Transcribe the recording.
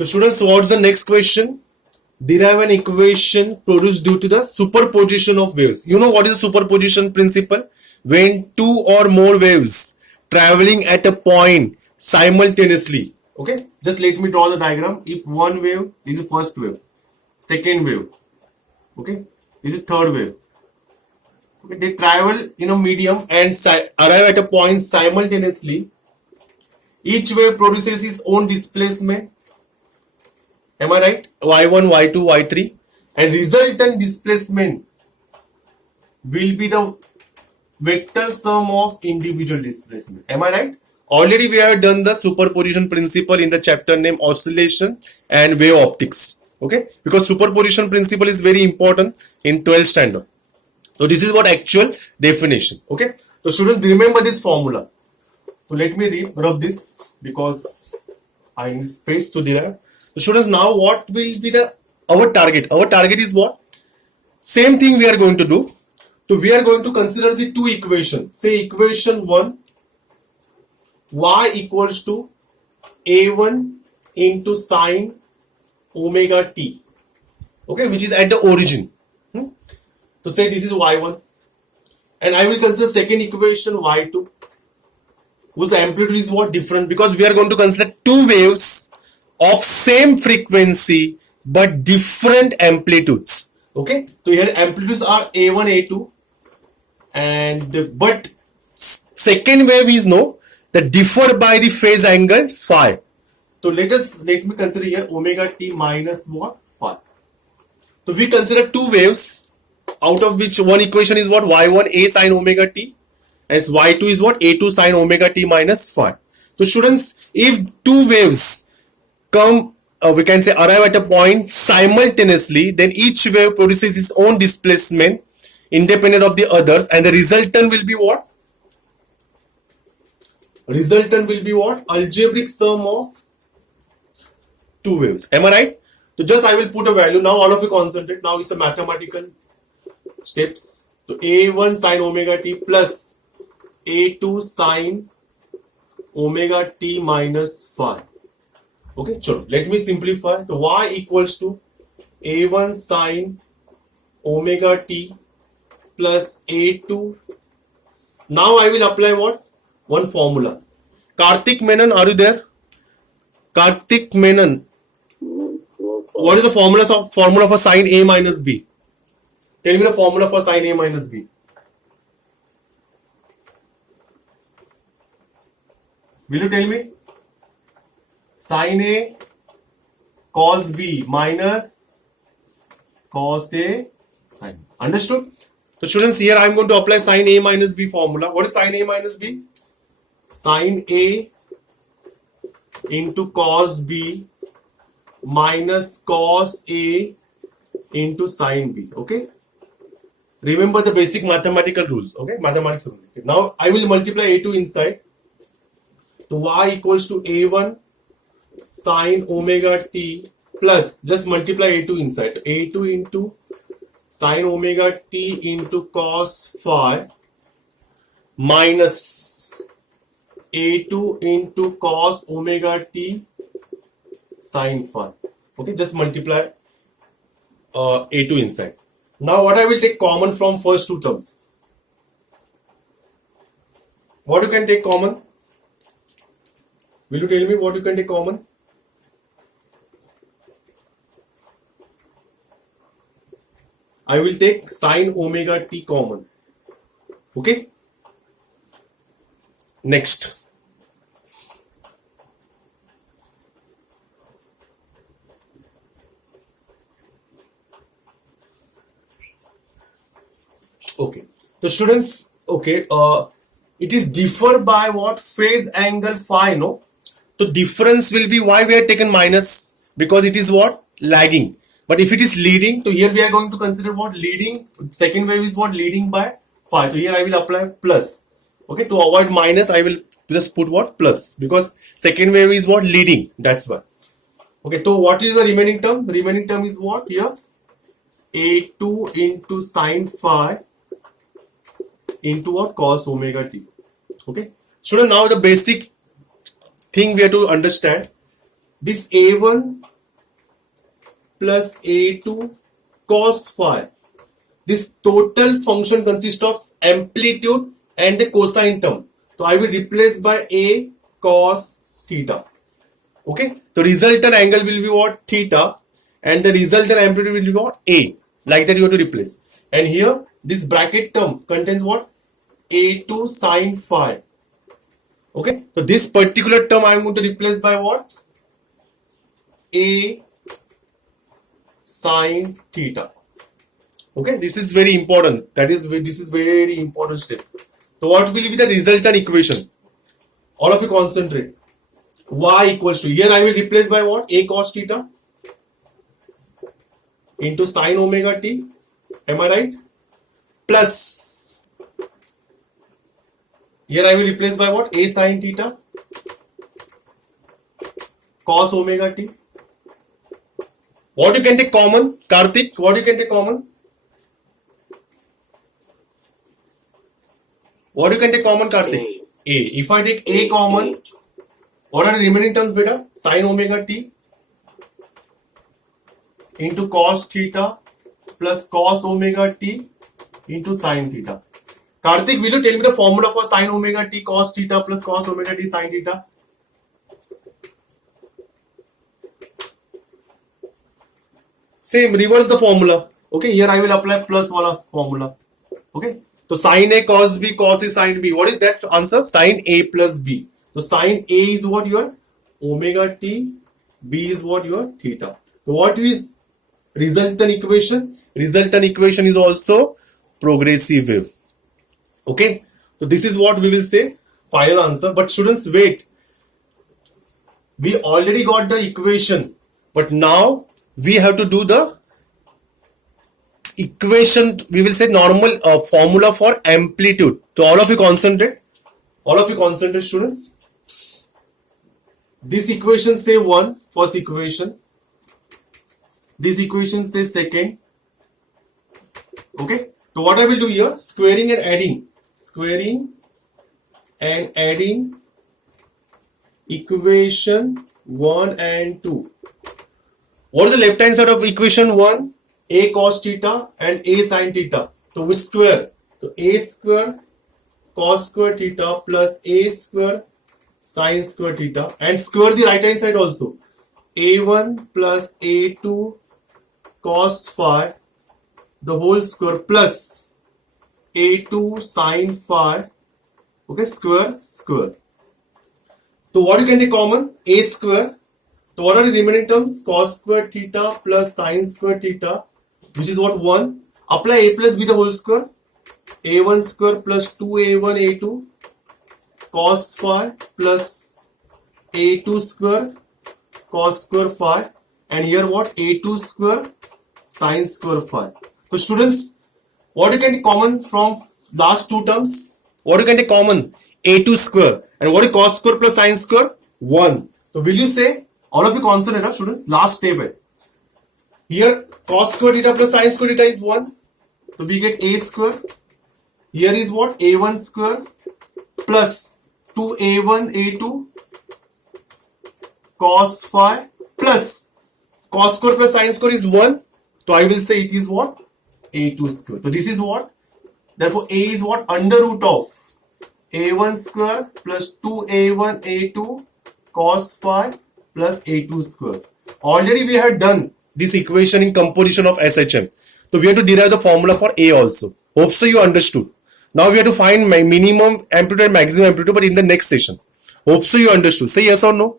So students, what's the next question? Derive an equation produced due to the superposition of waves. You know what is the superposition principle? When two or more waves traveling at a point simultaneously. Okay, just let me draw the diagram. If one wave is the first wave, second wave, okay, this is third wave. Okay, they travel in a medium and arrive at a point simultaneously. Each wave produces its own displacement. Am I right? Y1, Y2, Y3, and resultant displacement will be the vector sum of individual displacement. Am I right? Already we have done the superposition principle in the chapter named oscillation and wave optics. Okay, because superposition principle is very important in 12th standard. So this is what actual definition. Okay, so students remember this formula. So let me rub this because I need space to derive. So students, now what will be our target? Our target is what? Same thing we are going to do. So we are going to consider the two equations. Say equation 1, y equals to a1 into sine omega t. Okay, which is at the origin. So say this is y1, and I will consider second equation y2, whose amplitude is what? Different, because we are going to consider two waves of same frequency but different amplitudes. Okay, so here amplitudes are a1, a2, and but second wave is that differ by the phase angle phi. So let me consider here omega t minus what? Phi. So we consider two waves, out of which one equation is what? y1 a sine omega t, as y2 is what? a2 sine omega t minus phi. So students, if two waves come, we can say arrive at a point simultaneously, then each wave produces its own displacement independent of the others, and the resultant will be what? Resultant will be what? Algebraic sum of two waves. Am I right? So just I will put a value. Now all of you concentrate. Now it's a mathematical steps. So a1 sine omega t plus a2 sine omega t minus phi. Okay, sure. Let me simplify. So y equals to a1 sine omega t plus a2. Now I will apply what? One formula. Karthik Menon, are you there? Karthik Menon. What is the formula for sine a minus b? Tell me the formula for sine a minus b. Will you tell me? Sine a cos b minus cos a sine. Understood? So students, here I am going to apply sine a minus b formula. What is sine a minus b? Sine a into cos b minus cos a into sine b. Okay? Remember the basic mathematical rules. Okay? Mathematics rules. Okay. Now I will multiply a2 inside. So y equals to a1 sine omega t plus, just multiply a2 inside. a2 into sine omega t into cos phi minus a2 into cos omega t sine phi. Okay, just multiply a2 inside. Now what I will take common from first two terms? What you can take common? Will you tell me what you can take common? I will take sine omega t common. Okay? Next. Okay. So students, okay, it is differ by what? Phase angle phi, no? So difference will be why we have taken minus, because it is what? Lagging. But if it is leading, so here we are going to consider what? Leading. Second wave is what? Leading by phi. So here I will apply plus. Okay, to avoid minus, I will just put what? Plus. Because second wave is what? Leading. That's why. Okay, so what is the remaining term? The remaining term is what here? a2 into sine phi into what? Cos omega t. Okay. Student, now the basic thing we have to understand. this A1 plus A2 cos phi. This total function consists of amplitude and the cosine term. So I will replace by A cos theta. Okay. So resultant angle will be what? Theta. And the resultant amplitude will be what? A. Like that you have to replace. And here this bracket term contains what? A2 sin phi. Okay. So this particular term I am going to replace by what? A sin theta. Okay, this is very important. This is very important step. So what will be the resultant equation? All of you concentrate. Y equals to, here I will replace by what? A cos theta into sin omega t. Am I right? Plus, here I will replace by what? A sin theta cos omega t. What you can take common? Karthik, what you can take common? What you can take common, Karthik? A. If I take A common, what are the remaining terms, beta? Sin omega t into cos theta plus cos omega t into sin theta. Karthik, will you tell me the formula for sin omega t cos theta plus cos omega t sin theta? Same, reverse the formula. Okay, here I will apply plus wala formula. Okay, so sin A cos B, cos A sin B. What is that answer? Sin A plus B. So sin A is what? Your omega t, B is what? Your theta. So what is resultant equation? Resultant equation is also progressive wave. Okay, so this is what we will say final answer. But students, wait, we already got the equation, but now we have to do the equation. We will say normal formula for amplitude. So all of you concentrate. All of you concentrate, students. This equation say 1, first equation. This equation say second. Okay. So what I will do here? Squaring and adding. Squaring and adding equation 1 and 2. What is the left hand side of equation 1? A cos theta and A sin theta. So which square? So A square cos square theta plus A square sin square theta, and square the right hand side also. A1 plus A2 cos phi the whole square plus A2 sin phi. Okay, square. So what you can take common? A square. So what are the remaining terms? Cos square theta plus sin square theta, which is what? 1. Apply A plus B the whole square. A1 square plus 2A1 A2 cos phi plus A2 square cos square phi, and here what? A2 square sin square phi. So students, what you can take common from last two terms? What you can take common? A2 square. And what is cos square plus sin square? 1. So will you say, all of you concentrate, students, last step. Here cos square theta plus sin square theta is 1. So we get A square. Here is what? A1 square plus 2A1 A2 cos phi plus cos square plus sin square is 1. So I will say it is what? A2 square. So this is what? Therefore A is what? Under root of A1 square plus 2A1 A2 cos phi plus A2 square. Already we had done this equation in composition of SHM. So we have to derive the formula for A also. Hope so you understood. Now we have to find my minimum amplitude and maximum amplitude, but in the next session. Hope so you understood. Say yes or no.